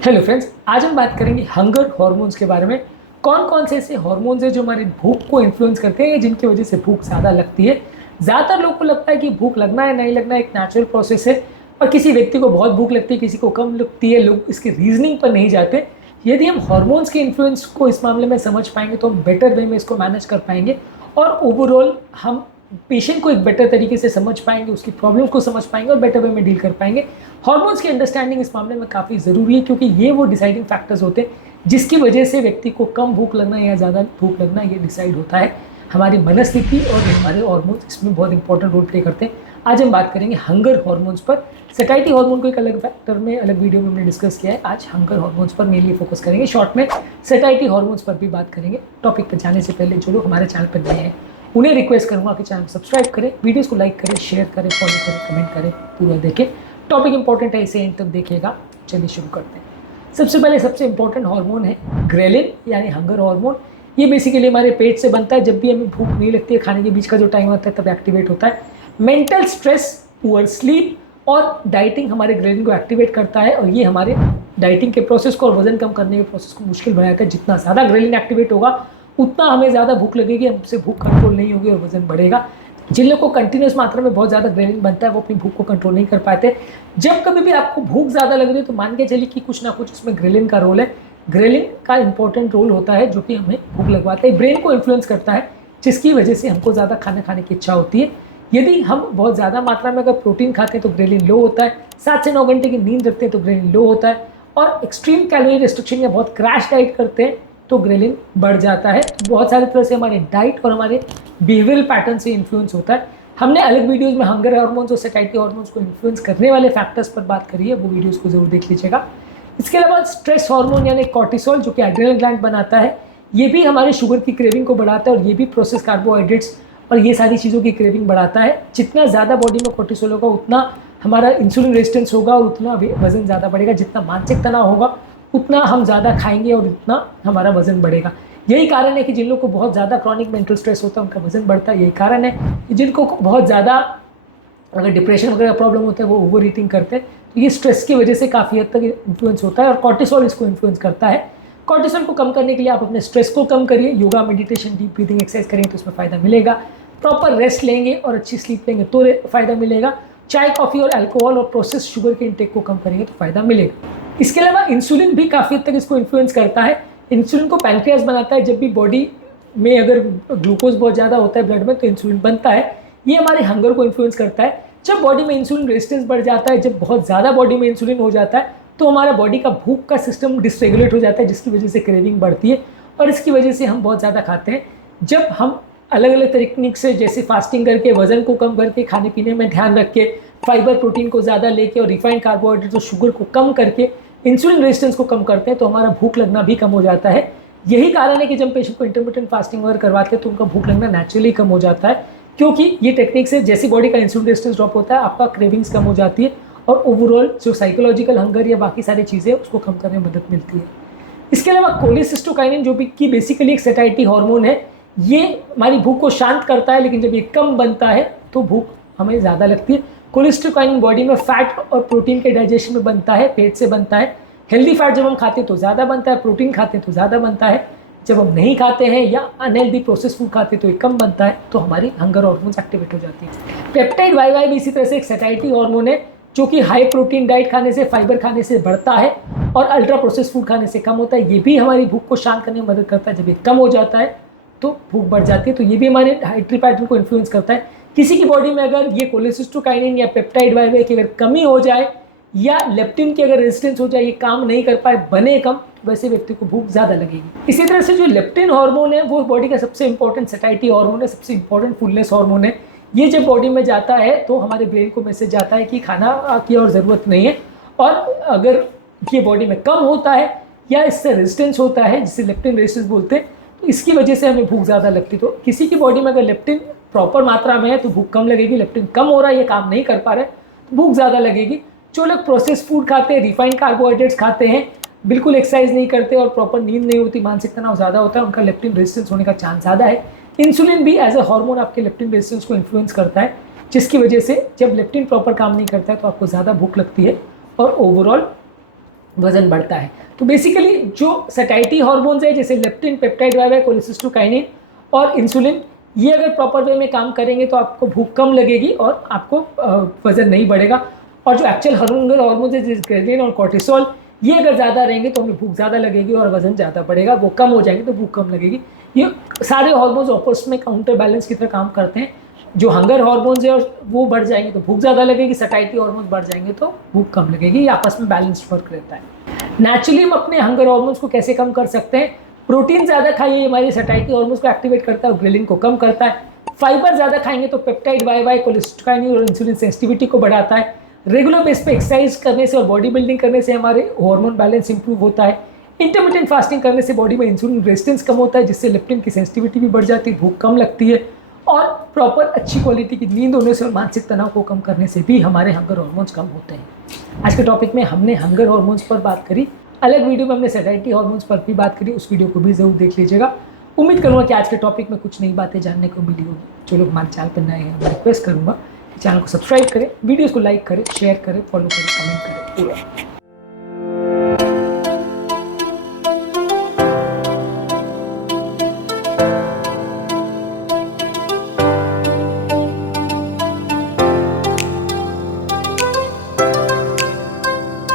Hello friends, आज हम बात करेंगे हंगर हार्मोन्स के बारे में। कौन कौन से ऐसे हार्मोन्स हैं जो हमारी भूख को इन्फ्लुएंस करते हैं, जिनकी वजह से भूख ज़्यादा लगती है। ज़्यादातर लोगों को लगता है कि भूख लगना है नहीं लगना एक नेचुरल प्रोसेस है, और किसी व्यक्ति को बहुत भूख लगती है, किसी को कम लगती है। लोग इसकी रीजनिंग पर नहीं जाते। यदि हम हार्मोन्स के इन्फ्लुएंस को इस मामले में समझ पाएंगे तो हम बेटर वे में इसको मैनेज कर पाएंगे, और ओवरऑल हम पेशेंट को एक बेटर तरीके से समझ पाएंगे, उसकी प्रॉब्लम को समझ पाएंगे और बेटर वे में डील कर पाएंगे। हार्मोन्स की अंडरस्टैंडिंग इस मामले में काफ़ी ज़रूरी है, क्योंकि ये वो डिसाइडिंग फैक्टर्स होते हैं जिसकी वजह से व्यक्ति को कम भूख लगना या ज़्यादा भूख लगना ये डिसाइड होता है। हमारी मनस्थिति और हमारे हार्मोन्स इसमें बहुत इंपॉर्टेंट रोल प्ले करते हैं। आज हम बात करेंगे हंगर हार्मोन्स पर। सैटिस्फैक्टरी हार्मोन को एक अलग फैक्टर में अलग वीडियो में हमने डिस्कस किया है। आज हंगर हार्मोन्स पर मेनली फोकस करेंगे। शॉर्ट में सैटिस्फैक्टरी हार्मोन्स पर भी बात करेंगे। टॉपिक पर जाने से पहले जो लोग हमारे चैनल पर नए हैं उन्हें रिक्वेस्ट करूंगा कि चैनल को सब्सक्राइब करें, वीडियोस को लाइक करें, शेयर करें, फॉलो करें, कमेंट करें, पूरा देखें। टॉपिक इंपॉर्टेंट है, इसे एंड तक देखिएगा। चलिए शुरू करते हैं। सबसे पहले सबसे इंपॉर्टेंट हार्मोन है ग्रेलिन, यानी हंगर हार्मोन। ये बेसिकली हमारे पेट से बनता है। जब भी हमें भूख नहीं लगती है, खाने के बीच का जो टाइम होता है तब एक्टिवेट होता है। मेंटल स्ट्रेस, पुअर स्लीप और डाइटिंग हमारे ग्रेलिन को एक्टिवेट करता है, और ये हमारे डाइटिंग के प्रोसेस को और वजन कम करने के प्रोसेस को मुश्किल बनाता है। जितना ज़्यादा ग्रेलिन एक्टिवेट होगा उतना हमें ज़्यादा भूख लगेगी, हमसे भूख कंट्रोल नहीं होगी और वजन बढ़ेगा। जिन लोगों को कंटिन्यूस मात्रा में बहुत ज़्यादा ग्रेलिन बनता है वो अपनी भूख को कंट्रोल नहीं कर पाते। जब कभी भी आपको भूख ज़्यादा लग रही है तो मान के चलिए कि कुछ ना कुछ इसमें ग्रेलिन का रोल है। ग्रेलिन का इंपॉर्टेंट रोल होता है जो कि हमें भूख लगवाता है, ब्रेन को इन्फ्लुएंस करता है, जिसकी वजह से हमको ज़्यादा खाना खाने की इच्छा होती है। यदि हम बहुत ज़्यादा मात्रा में अगर प्रोटीन खाते हैं तो ग्रेलिन लो होता है। 7 से 9 घंटे की नींद रखते हैं तो ग्रेलिन लो होता है, और एक्सट्रीम कैलोरी रिस्ट्रिक्शन या बहुत क्रैश डाइट करते हैं तो ग्रेलिन बढ़ जाता है। बहुत सारी तरह से हमारे डाइट और हमारे बिहेवियरल पैटर्न से इन्फ्लुएंस होता है। हमने अलग वीडियोस में हंगर हार्मोन्स और सैटिस्फैक्टरी हार्मोन्स को इन्फ्लुएंस करने वाले फैक्टर्स पर बात करी है, वो वीडियोस को जरूर देख लीजिएगा। इसके अलावा स्ट्रेस हार्मोन यानी कॉर्टिसोल, जो कि एड्रेनल ग्लैंड बनाता है, ये भी हमारे शुगर की क्रेविंग को बढ़ाता है, और ये भी प्रोसेस कार्बोहाइड्रेट्स और ये सारी चीज़ों की क्रेविंग बढ़ाता है। जितना ज़्यादा बॉडी में कॉर्टिसोल होगा उतना हमारा इंसुलिन रेजिस्टेंस होगा और उतना वजन ज़्यादा बढ़ेगा। जितना मानसिक तनाव होगा उतना हम ज़्यादा खाएंगे और उतना हमारा वजन बढ़ेगा। यही कारण है कि जिन लोगों को बहुत ज़्यादा क्रॉनिक मेंटल स्ट्रेस होता है उनका वजन बढ़ता है। यही कारण है कि जिनको बहुत ज़्यादा अगर डिप्रेशन वगैरह प्रॉब्लम होता है वो ओवर ईटिंग करते हैं, तो ये स्ट्रेस की वजह से काफ़ी हद तक इन्फ्लुएंस होता है, और कॉर्टिसोल इसको इन्फ्लुएंस करता है। कॉर्टिसोल को कम करने के लिए आप अपने स्ट्रेस को कम करिए, yoga, meditation, deep breathing exercise करेंगे तो उसमें फ़ायदा मिलेगा। प्रॉपर रेस्ट लेंगे और अच्छी स्लीप लेंगे तो फ़ायदा मिलेगा। चाय, कॉफ़ी और अल्कोहल और प्रोसेस शुगर के इंटेक को कम करेंगे तो फ़ायदा मिलेगा। इसके अलावा इंसुलिन भी काफ़ी हद तक इसको इन्फ्लुएंस करता है। इंसुलिन को पैंक्रियास बनाता है। जब भी बॉडी में अगर ग्लूकोज बहुत ज़्यादा होता है ब्लड में तो इंसुलिन बनता है। ये हमारे हंगर को इन्फ्लुएंस करता है। जब बॉडी में इंसुलिन रेजिस्टेंस बढ़ जाता है, जब बहुत ज़्यादा बॉडी में इंसुलिन हो जाता है, तो हमारा बॉडी का भूख का सिस्टम डिसरेगुलेट हो जाता है, जिसकी वजह से क्रेविंग बढ़ती है, और इसकी वजह से हम बहुत ज़्यादा खाते हैं। जब हम अलग अलग तरीके से, जैसे फास्टिंग करके, वजन को कम करके, खाने पीने में ध्यान रख के, फाइबर प्रोटीन को ज़्यादा लेके और रिफाइंड कार्बोहाइड्रेट और शुगर को कम करके इंसुलिन रेजिस्टेंस को कम करते हैं, तो हमारा भूख लगना भी कम हो जाता है। यही कारण है कि जब पेशेंट को इंटरमिटेंट फास्टिंग वगैरह करवाते हैं तो उनका भूख लगना नेचुरली कम हो जाता है, क्योंकि ये टेक्निक से जैसी बॉडी का इंसुलिन रेजिस्टेंस ड्रॉप होता है आपका क्रेविंग्स कम हो जाती है, और ओवरऑल जो साइकोलॉजिकल हंगर या बाकी सारी चीज़ें उसको कम करने में मदद मिलती है। इसके अलावा कोलेसिस्टोकाइनिन, जो कि बेसिकली एक सैटिस्फैक्टरी हार्मोन है, ये हमारी भूख को शांत करता है, लेकिन जब ये कम बनता है तो भूख हमें ज़्यादा लगती है। कोलेस्ट्रोकाइनिन बॉडी में फैट और प्रोटीन के डाइजेशन में बनता है, पेट से बनता है। हेल्दी फैट जब हम खाते हैं तो ज़्यादा बनता है, प्रोटीन खाते हैं तो ज़्यादा बनता है। जब हम नहीं खाते हैं या अनहेल्दी प्रोसेस फूड खाते हैं तो ये कम बनता है, तो हमारी हंगर हार्मोन्स एक्टिवेट हो जाती है। पेप्टाइड वाई भी इसी तरह से एक सैटिस्फैक्टरी हार्मोन है, जो कि हाई प्रोटीन डाइट खाने से, फाइबर खाने से बढ़ता है और अल्ट्रा प्रोसेस फूड खाने से कम होता है। ये भी हमारी भूख को शांत करने में मदद करता है। जब ये कम हो जाता है तो भूख बढ़ जाती है, तो ये भी हमारे डाइटरी पैटर्न को इन्फ्लुएंस करता है। किसी की बॉडी में अगर ये कोलेसिस्टोकाइनिन या पेप्टाइड वाई की अगर कमी हो जाए या लेप्टिन की अगर रेजिस्टेंस हो जाए, ये काम नहीं कर पाए, बने कम, तो वैसे व्यक्ति को भूख ज़्यादा लगेगी। इसी तरह से जो लेप्टिन हार्मोन है वो बॉडी का सबसे इंपॉर्टेंट सैटिस्फैक्टरी हार्मोन है, सबसे इंपॉर्टेंट फुलनेस हार्मोन है। ये जब बॉडी में जाता है तो हमारे ब्रेन को मैसेज जाता है कि खाना की और ज़रूरत नहीं है, और अगर ये बॉडी में कम होता है या इससे रेजिस्टेंस होता है, जिसे लेप्टिन रेजिस्टेंस बोलते हैं, तो इसकी वजह से हमें भूख ज़्यादा लगती है। तो किसी की बॉडी में अगर लेप्टिन प्रॉपर मात्रा में है तो भूख कम लगेगी, लेप्टिन कम हो रहा है, ये काम नहीं कर पा रहे तो भूख ज़्यादा लगेगी। जो लोग प्रोसेस फूड खाते हैं, रिफाइंड कार्बोहाइड्रेट्स खाते हैं, बिल्कुल एक्सरसाइज नहीं करते और प्रॉपर नींद नहीं होती, मानसिक तनाव ज़्यादा होता है, उनका लेप्टिन रेजिस्टेंस होने का चांस ज़्यादा है। इंसुलिन भी एज ए हार्मोन आपके लेप्टिन रेजिस्टेंस को इन्फ्लुएंस करता है, जिसकी वजह से जब लेप्टिन प्रॉपर काम नहीं करता है तो आपको ज़्यादा भूख लगती है, और ओवरऑल वजन बढ़ता है। तो बेसिकली जो सैटिस्फाइटी हार्मोन्स है जैसे लेप्टिन, पेप्टाइड वाई, कोलेसिस्टोकाइनिन और इंसुलिन, ये अगर प्रॉपर वे में काम करेंगे तो आपको भूख कम लगेगी और आपको वजन नहीं बढ़ेगा। और जो एक्चुअल हंगर हार्मोन्स है जैसे ग्रेलिन और कोर्टिसोल, ये अगर ज़्यादा रहेंगे तो हमें भूख ज़्यादा लगेगी और वजन ज़्यादा बढ़ेगा। वो कम हो जाएंगे तो भूख कम लगेगी। ये सारे हार्मोन्स आपस में काउंटर बैलेंस की तरह काम करते हैं। जो हंगर हार्मोन्स है और वो बढ़ जाएंगे तो भूख ज़्यादा लगेगी, सैटिस्फाइटी हार्मोन्स बढ़ जाएंगे तो भूख कम लगेगी। ये आपस में बैलेंस वर्क रहता है। नेचुरली हम अपने हंगर हार्मोन्स को कैसे कम कर सकते हैं? प्रोटीन ज़्यादा खाइए, हमारी सैटिस्फाइटी हार्मोन्स को एक्टिवेट करता है और ग्रेलिन को कम करता है। फाइबर ज़्यादा खाएंगे तो पेप्टाइड वाई, कोलेस्ट्रोकाइनिन और इंसुलिन सेंसिटिविटी को बढ़ाता है। रेगुलर बेस पे एक्सरसाइज करने से और बॉडी बिल्डिंग करने से हमारे हार्मोन बैलेंस इंप्रूव होता है। इंटरमिटेंट फास्टिंग करने से बॉडी में इंसुलिन रेजिस्टेंस कम होता है, जिससे लेप्टिन की सेंसिटिविटी भी बढ़ जाती है, भूख कम लगती है। और प्रॉपर अच्छी क्वालिटी की नींद होने से और मानसिक तनाव को कम करने से भी हमारे हंगर हार्मोन्स कम होते हैं। आज के टॉपिक में हमने हंगर हार्मोन्स पर बात करी। अलग वीडियो में हमने सैटिस्फाइटी हार्मोन्स पर भी बात करी, उस वीडियो को भी जरूर देख लीजिएगा। उम्मीद करूँगा कि आज के टॉपिक में कुछ नई बातें जानने को मिली होगी। जो लोग हमारे चैनल पर नए हैं, मैं रिक्वेस्ट करूँगा कि चैनल को सब्सक्राइब करें, वीडियोज़ को लाइक करें, शेयर करें, फॉलो करें, कमेंट करें पूरा।